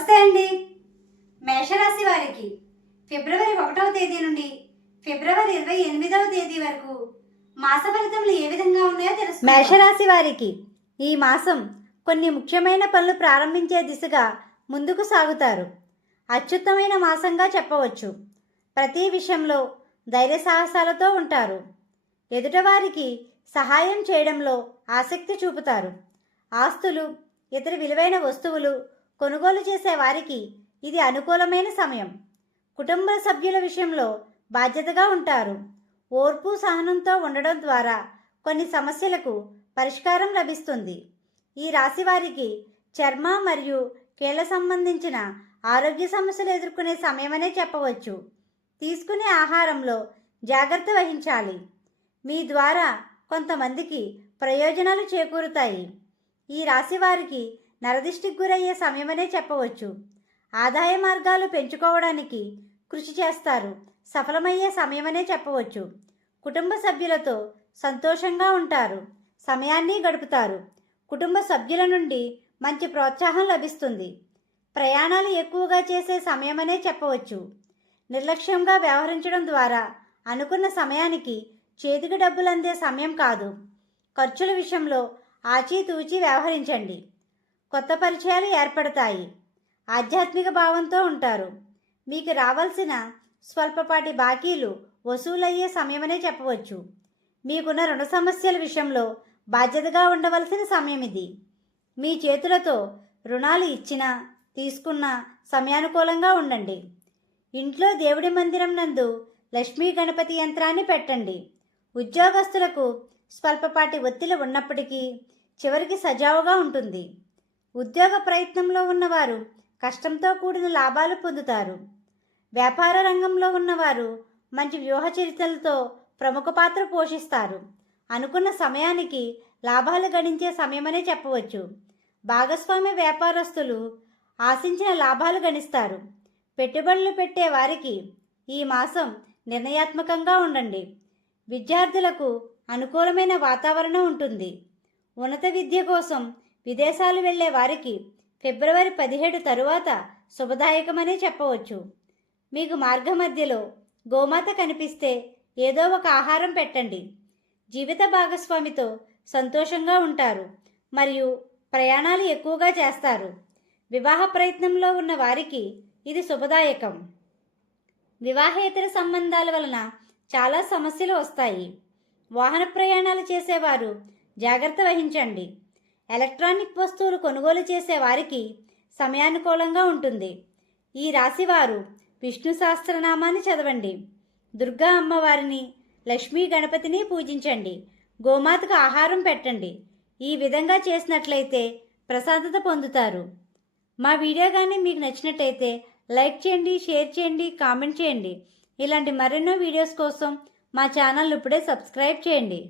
నమస్తే అండి. మేషరాశి వారికి ఫిబ్రవరి ఒకటవ తేదీ నుండి ఫిబ్రవరి ఇరవై ఎనిమిదవ తేదీ వరకు మాస ఫలితములు ఏ విధంగా ఉన్నాయో తెలుసు మేషరాశి వారికి ఈ మాసం కొన్ని ముఖ్యమైన పనులు ప్రారంభించే దిశగా ముందుకు సాగుతారు. అత్యుత్తమైన మాసంగా చెప్పవచ్చు. ప్రతి విషయంలో ధైర్య సాహసాలతో ఉంటారు. ఎదుటవారికి సహాయం చేయడంలో ఆసక్తి చూపుతారు. ఆస్తులు ఇతర విలువైన వస్తువులు కొనుగోలు చేసే వారికి ఇది అనుకూలమైన సమయం. కుటుంబ సభ్యుల విషయంలో బాధ్యతగా ఉంటారు. ఓర్పు సహనంతో ఉండడం ద్వారా కొన్ని సమస్యలకు పరిష్కారం లభిస్తుంది. ఈ రాశి వారికి చర్మ మరియు కీళ్ళ సంబంధించిన ఆరోగ్య సమస్యలు ఎదుర్కొనే సమయమనే చెప్పవచ్చు. తీసుకునే ఆహారంలో జాగ్రత్త వహించాలి. మీ ద్వారా కొంతమందికి ప్రయోజనాలు చేకూరుతాయి. ఈ రాశి వారికి నరదిష్టికి గురయ్యే సమయమనే చెప్పవచ్చు. ఆదాయ మార్గాలు పెంచుకోవడానికి కృషి చేస్తారు. సఫలమయ్యే సమయమనే చెప్పవచ్చు. కుటుంబ సభ్యులతో సంతోషంగా ఉంటారు. సమయాన్ని గడుపుతారు. కుటుంబ సభ్యుల నుండి మంచి ప్రోత్సాహం లభిస్తుంది. ప్రయాణాలు ఎక్కువగా చేసే సమయమనే చెప్పవచ్చు. నిర్లక్ష్యంగా వ్యవహరించడం ద్వారా అనుకున్న సమయానికి చేతికి డబ్బులు అందే సమయం కాదు. ఖర్చుల విషయంలో ఆచితూచి వ్యవహరించండి. కొత్త పరిచయాలు ఏర్పడతాయి. ఆధ్యాత్మిక భావంతో ఉంటారు. మీకు రావాల్సిన స్వల్పపాటి బాకీలు వసూలయ్యే సమయమనే చెప్పవచ్చు. మీకున్న రుణ సమస్యల విషయంలో బాధ్యతగా ఉండవలసిన సమయం ఇది. మీ చేతులతో రుణాలు ఇచ్చినా తీసుకున్న సమయానుకూలంగా ఉండండి. ఇంట్లో దేవుడి మందిరం నందు లక్ష్మీ గణపతి యంత్రాన్ని పెట్టండి. ఉద్యోగస్తులకు స్వల్పపాటి ఒత్తిడి ఉన్నప్పటికీ చివరికి సజావుగా ఉంటుంది. ఉద్యోగ ప్రయత్నంలో ఉన్నవారు కష్టంతో కూడిన లాభాలు పొందుతారు. వ్యాపార రంగంలో ఉన్నవారు మంచి వ్యూహ చరిత్రలతో ప్రముఖ పాత్ర పోషిస్తారు. అనుకున్న సమయానికి లాభాలు గడించే సమయమనే చెప్పవచ్చు. భాగస్వామ్య వ్యాపారస్తులు ఆశించిన లాభాలు గణిస్తారు. పెట్టుబడులు పెట్టే వారికి ఈ మాసం నిర్ణయాత్మకంగా ఉండండి. విద్యార్థులకు అనుకూలమైన వాతావరణం ఉంటుంది. ఉన్నత విద్య కోసం విదేశాలు వెళ్ళే వారికి ఫిబ్రవరి పదిహేడు తరువాత శుభదాయకమనే చెప్పవచ్చు. మీకు మార్గమధ్యలో గోమాత కనిపిస్తే ఏదో ఒక ఆహారం పెట్టండి. జీవిత భాగస్వామితో సంతోషంగా ఉంటారు మరియు ప్రయాణాలు ఎక్కువగా చేస్తారు. వివాహ ప్రయత్నంలో ఉన్న వారికి ఇది శుభదాయకం. వివాహేతర సంబంధాల వలన చాలా సమస్యలు వస్తాయి. వాహన ప్రయాణాలు చేసేవారు జాగ్రత్త వహించండి. ఎలక్ట్రానిక్ వస్తువులు కొనుగోలు చేసే వారికి సమయానుకూలంగా ఉంటుంది. ఈ రాశివారు విష్ణు సహస్రనామాన్ని చదవండి. దుర్గా అమ్మవారిని లక్ష్మీ గణపతిని పూజించండి. గోమాతకు ఆహారం పెట్టండి. ఈ విధంగా చేసినట్లయితే ప్రశాంతత పొందుతారు. మా వీడియో కానీ మీకు నచ్చినట్టయితే లైక్ చేయండి షేర్ చేయండి కామెంట్ చేయండి. ఇలాంటి మరెన్నో వీడియోస్ కోసం మా ఛానల్ ఇప్పుడే సబ్స్క్రైబ్ చేయండి.